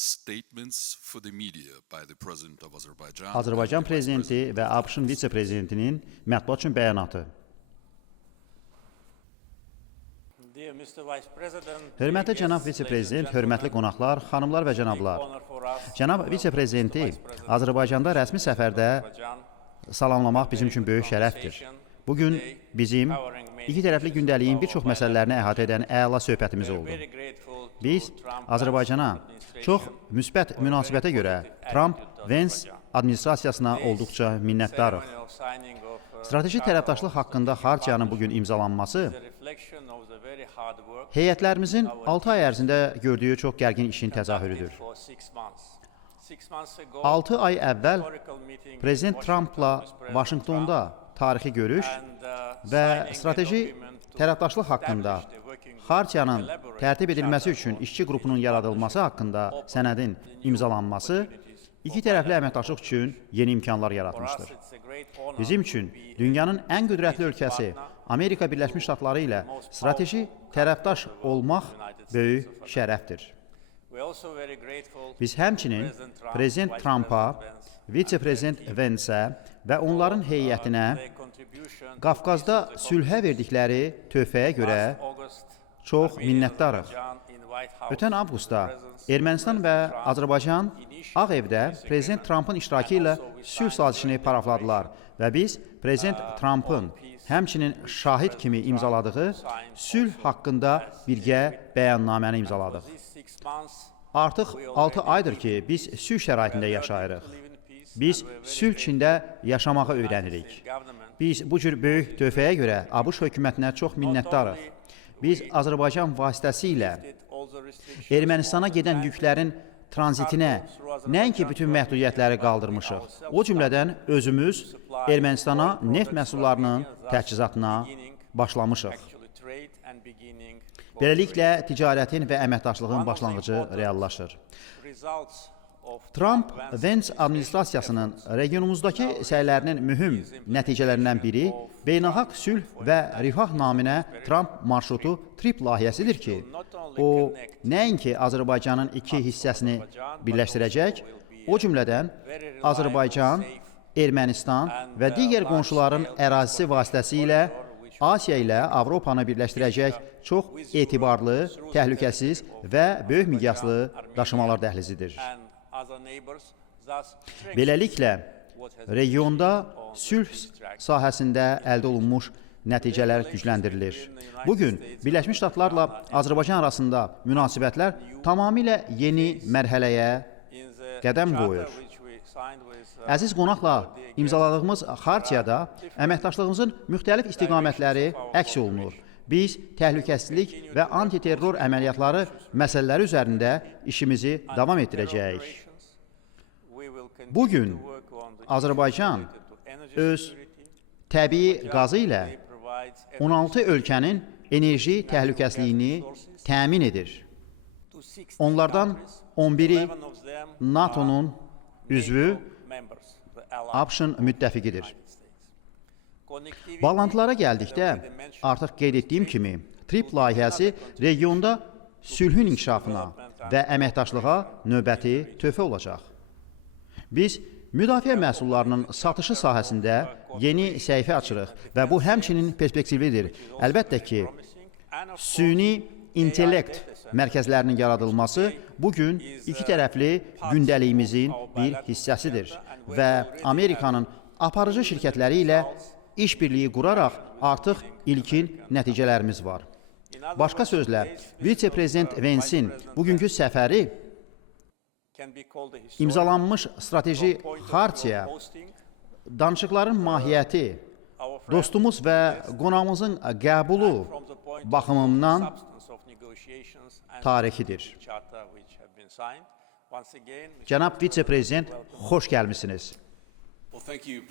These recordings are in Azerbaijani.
statements for the media by the President of Azerbaijan. Azərbaycan prezidenti və ABŞ-ın vitse-prezidentinin mətbuat üçün bəyanatı. Hörmətli cənab vitse-prezident, hörmətli qonaqlar, xanımlar və cənablar. Cənab vitse-prezidenti Azərbaycanda rəsmi səfərdə salamlamaq bizim üçün böyük şərəfdir. Bugün bizim iki tərəfli gündəliyin bir çox məsələlərini əhatə edən əla söhbətimiz oldu. Biz Azərbaycana çox müsbət münasibətə görə Trump-Vance administrasiyasına olduqca minnətdarıq. Strateji tərəfdaşlıq haqqında xartiyanın bugün imzalanması heyətlərimizin 6 ay ərzində gördüyü çox gərgin işin təzahürüdür. 6 ay əvvəl Prezident Trumpla Vaşinqtonda tarixi görüş və strateji tərəfdaşlıq haqqında xartiyanın tərtib edilməsi üçün işçi qrupunun yaradılması haqqında sənədin imzalanması iki tərəfli əməkdaşlıq üçün yeni imkanlar yaratmışdır. Bizim üçün dünyanın ən qüdrətli ölkəsi Amerika Birləşmiş Ştatları ilə strateji tərəfdaş olmaq böyük şərəfdir. Biz həmçinin Prezident Trumpa, vitse-prezident Vance'ə və onların heyətinə Qafqazda sülhə verdikləri töhfəyə görə çox minnətdarıq. Ötən avqustda Ermənistan və Azərbaycan Ağ Evdə Prezident Trumpın iştirakı ilə sülh sazişini parafladılar və biz Prezident Trumpın həmçinin şahid kimi imzaladığı sülh haqqında birgə bəyannaməni imzaladıq. Artıq 6 aydır ki, biz sülh şəraitində yaşayırıq. Biz sülh içində yaşamağı öyrənirik. Biz bu cür böyük töhfəyə görə ABŞ hökumətinə çox minnətdarıq. Biz Azərbaycan vasitəsilə Ermənistana gedən yüklərin tranzitinə nəinki bütün məhdudiyyətləri qaldırmışıq. O cümlədən özümüz Ermənistana neft məhsullarının təchizatına başlamışıq. Beləliklə, ticarətin və əməkdaşlığın başlanğıcı reallaşır. Trump-Vance administrasiyasının regionumuzdakı səylərinin mühüm nəticələrindən biri beynəlxalq sülh və rifah naminə Trump marşrutu TRIP layihəsidir ki, o nəinki Azərbaycanın iki hissəsini birləşdirəcək, o cümlədən Azərbaycan, Ermənistan və digər qonşuların ərazisi vasitəsilə Asiya ilə Avropanı birləşdirəcək çox etibarlı, təhlükəsiz və böyük miqyaslı daşımalar dəhlizidir. Beləliklə, regionda sülh sahəsində əldə olunmuş nəticələr gücləndirilir. Bugün Birləşmiş Ştatlarla Azərbaycan arasında münasibətlər tamamilə yeni mərhələyə qədəm qoyur. Əziz qonaqla imzaladığımız xartiyada əməkdaşlığımızın müxtəlif istiqamətləri əks olunur. Biz təhlükəsizlik və antiterror əməliyyatları məsələləri üzərində işimizi davam etdirəcəyik. Bugün Azərbaycan öz təbii qazı ilə 16 ölkənin enerji təhlükəsizliyini təmin edir. Onlardan 11-i NATO-nun üzvü, ABŞ-ın müttəfiqidir. Bağlantılara gəldikdə, artıq qeyd etdiyim kimi, TRIP layihəsi regionda sülhün inkişafına və əməkdaşlığa növbəti töhfə olacaq. Biz müdafiə məhsullarının satışı sahəsində yeni səhifə açırıq və bu həmçinin perspektivlidir. Əlbəttə ki, süni intellekt mərkəzlərinin yaradılması bugün iki tərəfli gündəliyimizin bir hissəsidir və Amerikanın aparıcı şirkətləri ilə işbirliyi quraraq artıq ilkin nəticələrimiz var. Başqa sözlə, vitse-prezident Vance'in bugünkü səfəri imzalanmış strateji xartiya, danışıqların mahiyyəti, dostumuz və qonağımızın qəbulu baxımından tarixidir. Cənab vitse-prezident, xoş gəlmisiniz. Təşəkkür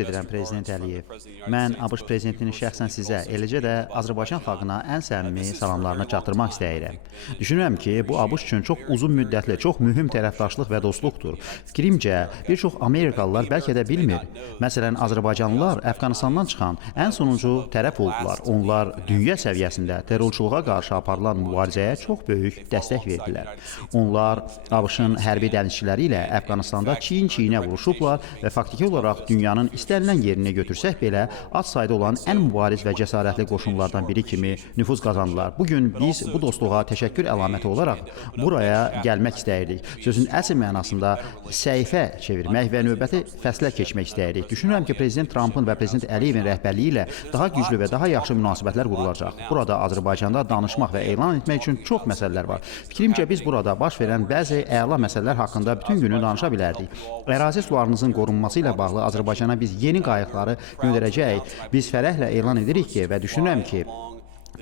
edirəm, Prezident Əliyev. Mən ABŞ prezidentinin şəxsən sizə, eləcə də Azərbaycan xalqına ən səmimi salamlarını çatdırmaq istəyirəm. Düşünürəm ki, bu ABŞ üçün çox uzun müddətli, çox mühüm tərəfdaşlıq və dostluqdur. Fikrimcə, bir çox Amerikalılar bəlkə də bilmir. Məsələn, Azərbaycanlılar Əfqanistandan çıxan ən sonuncu tərəf oldular. Onlar dünya səviyyəsində terrorçuluğa qarşı aparılan mübarizəyə çox böyük dəstək verdilər. Onlar ABŞ-ın hərbi dənizçiləri ilə Əfqanistanda çiyin-çiyinə vuruşublar və faktiki olaraq dünyanın istənilən yerini götürsək belə az sayda olan ən mübariz və cəsarətli qoşunlardan biri kimi nüfuz qazandılar. Bugün biz bu dostluğa təşəkkür əlaməti olaraq buraya gəlmək istəyirdik. Sözün əsl mənasında səhifə çevirmək və növbəti fəslə keçmək istəyirik. Düşünürəm ki, Prezident Trumpın və Prezident Əliyevin rəhbərliyi ilə daha güclü və daha yaxşı münasibətlər qurulacaq. Burada Azərbaycanda danışmaq və elan etmək üçün çox məsələlər var. Fikrimcə biz burada baş verən bəzi əla məsələlər haqqında bütün günü danışa bilərdik. Ərazi sularımızın qorunması ilə bağlı Azərbaycana biz yeni qayıqları göndərəcəyik. Biz fərəhlə elan edirik ki, və düşünürəm ki,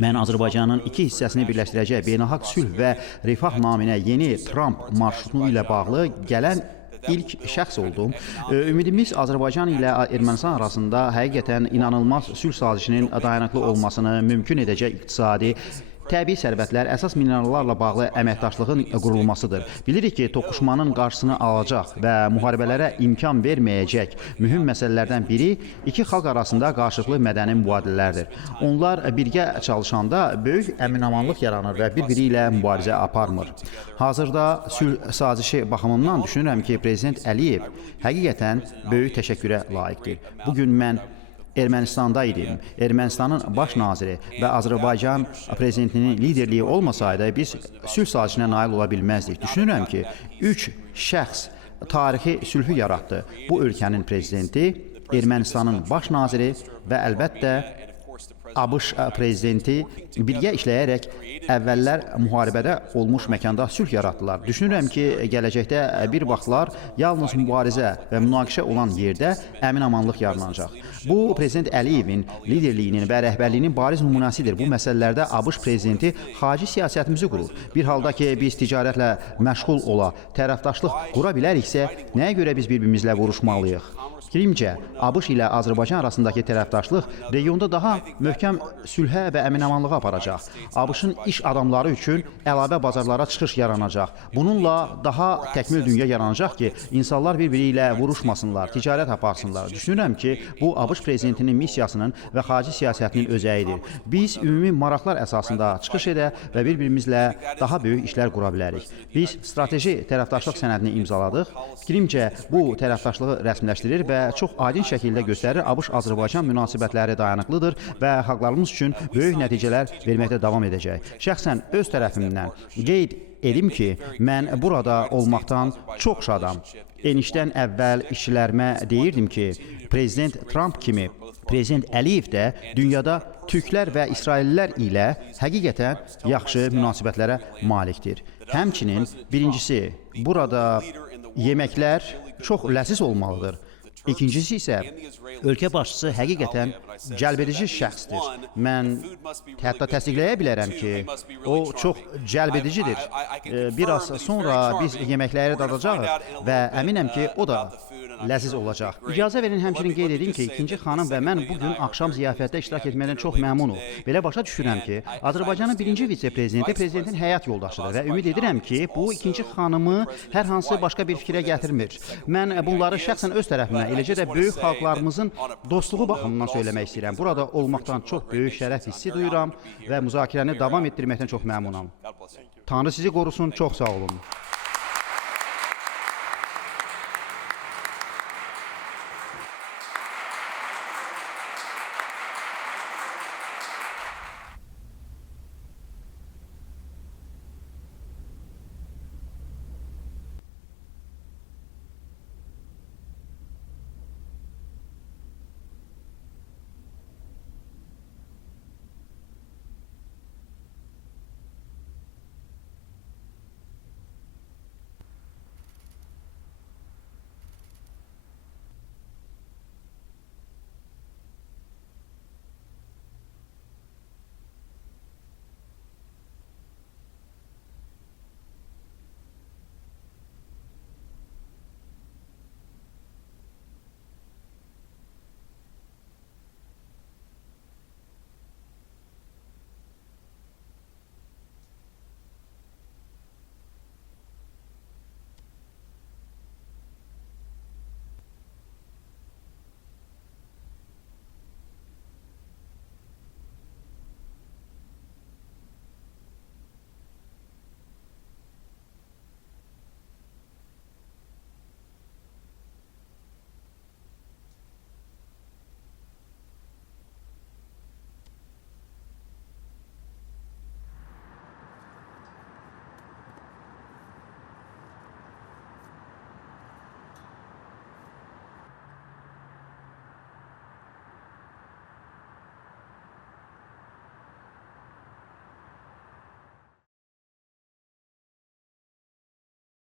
mən Azərbaycanın iki hissəsini birləşdirəcək beynəlxalq sülh və rifah naminə yeni Trump marşrutu ilə bağlı gələn ilk şəxs oldum. Ümidimiz Azərbaycan ilə Ermənistan arasında həqiqətən inanılmaz sülh sazişinin dayanıqlı olmasını mümkün edəcək iqtisadi təbii sərvətlər, əsas minerallarla bağlı əməkdaşlığın qurulmasıdır. Bilirik ki, toqquşmanın qarşısını alacaq və müharibələrə imkan verməyəcək mühüm məsələlərdən biri iki xalq arasında qarşılıqlı mədəni mübadilələrdir. Onlar birgə çalışanda böyük əminamanlıq yaranır və bir-biri ilə mübarizə aparmır. Hazırda sülh sazişi baxımından düşünürəm ki, Prezident Əliyev həqiqətən böyük təşəkkürə layiqdir. Bugün mən Ermənistanda idim. Ermənistanın baş naziri və Azərbaycan prezidentinin liderliyi olmasaydı biz sülh sazişinə nail ola bilməzdik. Düşünürəm ki, üç şəxs tarixi sülhü yaratdı. Bu ölkənin prezidenti, Ermənistanın baş naziri və əlbəttə ABŞ prezidenti birgə işləyərək əvvəllər müharibədə olmuş məkanda sülh yaratdılar. Düşünürəm ki, gələcəkdə bir vaxtlar yalnız mübarizə və münaqişə olan yerdə əmin-amanlıq yaranacaq. Bu, Prezident Əliyevin liderliyinin və rəhbərliyinin bariz nümunəsidir. Bu məsələlərdə ABŞ prezidenti xarici siyasətimizi qurur. Bir halda ki, biz ticarətlə məşğul ola, tərəfdaşlıq qura biləriksə, nəyə görə biz bir-birimizlə vuruşmalıyıq? Fikrimcə, ABŞ ilə Azərbaycan arasındakı tərəfdaşlıq regionda daha möhkəm sülhə və əmin-amanlığa aparacaq. ABŞ-ın iş adamları üçün əlavə bazarlara çıxış yaranacaq. Bununla daha təkmil dünya yaranacaq ki, insanlar bir-biri ilə vuruşmasınlar, ticarət aparsınlar. Düşünürəm ki, bu ABŞ prezidentinin missiyasının və xarici siyasətinin özəyidir. Biz ümumi maraqlar əsasında çıxış edə və bir-birimizlə daha böyük işlər qura bilərik. Biz strateji tərəfdaşlıq sənədini imzaladıq. Fikrimcə, bu tərəfdaşlığı rəsmiləşdirir və çox aydın şəkildə göstərir, ABŞ-Azərbaycan münasibətləri dayanıqlıdır və xalqlarımız üçün böyük nəticələr verməkdə davam edəcək. Şəxsən öz tərəfimdən qeyd edim ki, mən burada olmaqdan çox şadam. Enişdən əvvəl işçilərimə deyirdim ki, Prezident Trump kimi Prezident Əliyev də dünyada türklər və İsraillilər ilə həqiqətən yaxşı münasibətlərə malikdir. Həmçinin birincisi, burada yeməklər çox ləziz olmalıdır. İkincisi isə ölkə başçısı həqiqətən cəlbedici şəxsdir. Mən hətta təsdiqləyə bilərəm ki, o çox cəlbedicidir. Bir az sonra biz yeməkləri dadacağıq və əminəm ki, o da ləziz olacaq. İcazə verin həmçinin qeyd edim ki, ikinci xanım və mən bugün axşam ziyafətdə iştirak etməkdən çox məmnunum. Belə başa düşürəm ki, Azərbaycanın birinci vitse-prezidenti prezidentin həyat yoldaşıdır və ümid edirəm ki, bu ikinci xanımı hər hansı başqa bir fikrə gətirmir. Mən bunları şəxsən öz tərəfimdən, eləcə də böyük xalqlarımızın dostluğu baxımından söyləmək istəyirəm. Burada olmaqdan çox böyük şərəf hissi duyuram və müzakirəni davam etdirməkdən çox məmnunam. Tanrı sizi qorusun, çox sağ olun.